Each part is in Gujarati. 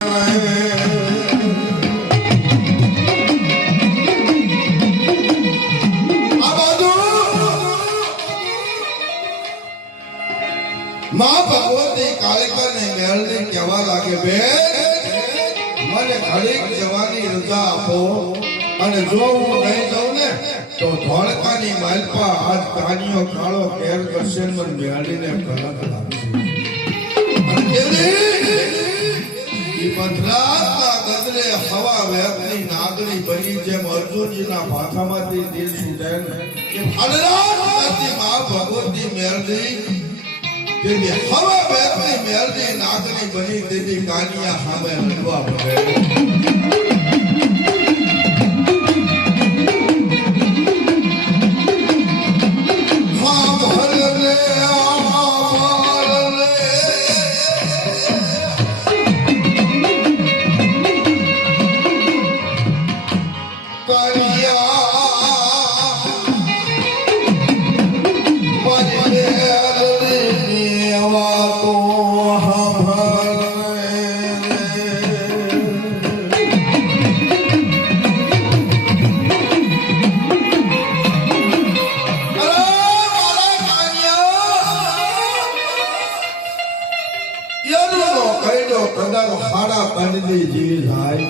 લાગે મને ઘડીક જવાની રજા આપો અને જો હું નહીં જાઉં ને, તો ધોળકાની માલપા આજ કાનીઓ કાળો કેર કરશે મને મેળવીને કલક લાગશે ઈ મધરાતના હવા વેપની નાગણી બની જેમ અર્જુનજીના ભાથામાંથી દિલ છૂટે ને, એમ અનરાતથી માં ભગવતી મેલડી તેની હવા વેપની મેલડી નાગણી બની તેની કાનિયા સામે હલવા પડે જીવી થાય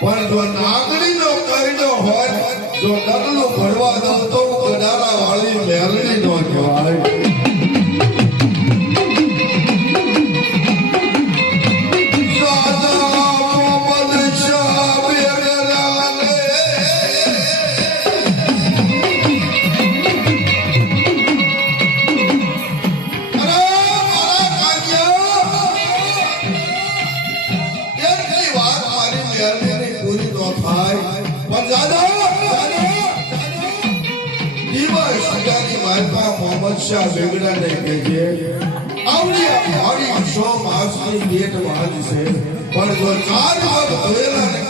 પણ જો નાગણીનો કરડો હોય જો ડગલું થાય પણ દાદા માલપા મોહમ્મદ શાહ બેગડાને કહેજે આવડી આવડી સો માસની ડેટ વાત છે. પણ જો ને